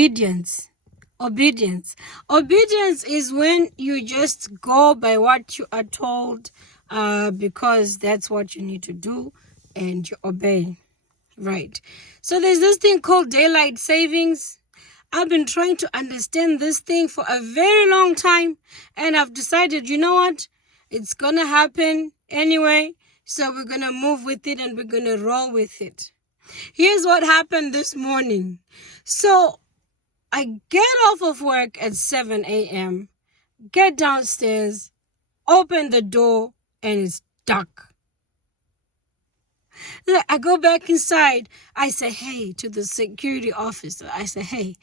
Obedience. Obedience. Obedience is when you just go by what you are told because that's what you need to do and you obey. Right. So there's this thing called daylight savings. I've been trying to understand this thing for a very long time, and I've decided, you know what? It's going to happen anyway. So we're going to move with it and we're going to roll with it. Here's what happened this morning. So I get off of work at 7 a.m., get downstairs, open the door, and it's dark. I go back inside. I say, hey, to the security officer. I say, hey,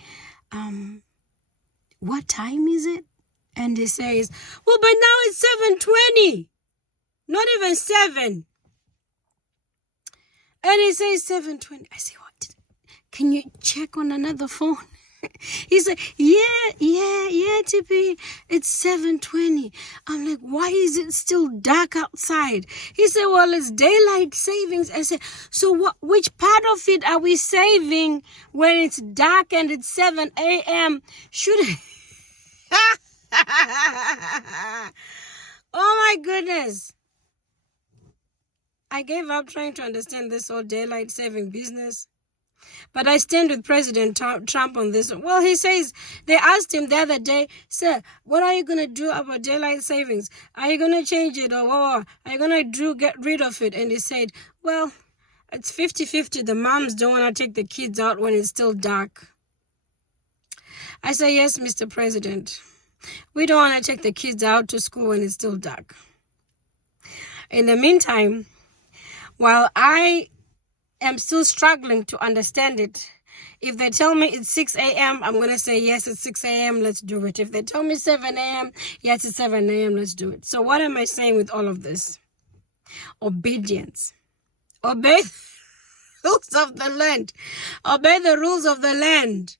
what time is it? And he says, well, but now it's 7:20. Not even 7. And he says 7:20. I say, what? Can you check on another phone? He said, yeah, TP, it's 7:20. I'm like, why is it still dark outside? He said, well, it's daylight savings. I said, so which part of it are we saving when it's dark and it's 7 a.m.? Should Oh my goodness. I gave up trying to understand this whole daylight saving business. But I stand with President Trump on this. Well, he says, they asked him the other day, sir, what are you going to do about daylight savings? Are you going to change it or what? Are you going to get rid of it? And he said, well, it's 50-50. The moms don't want to take the kids out when it's still dark. I say, yes, Mr. President. We don't want to take the kids out to school when it's still dark. In the meantime, while I am still struggling to understand it. If they tell me it's 6 a.m., I'm going to say, yes, it's 6 a.m., let's do it. If they tell me 7 a.m., yes, it's 7 a.m., let's do it. So what am I saying with all of this? Obedience. Obey the rules of the land. Obey the rules of the land.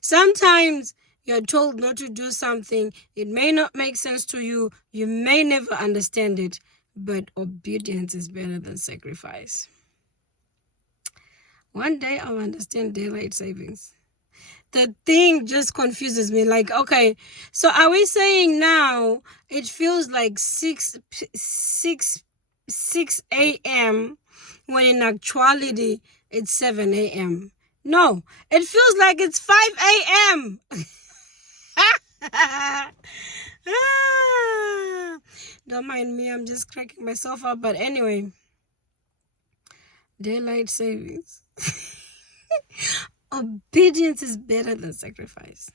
Sometimes you're told not to do something. It may not make sense to you. You may never understand it. But obedience is better than sacrifice. One day I'll understand daylight savings. The thing just confuses me. Like, okay, so are we saying now it feels like 6 a.m. when in actuality it's 7 a.m.? No, it feels like it's 5 a.m. Don't mind me, I'm just cracking myself up. But anyway, daylight savings. Obedience is better than sacrifice.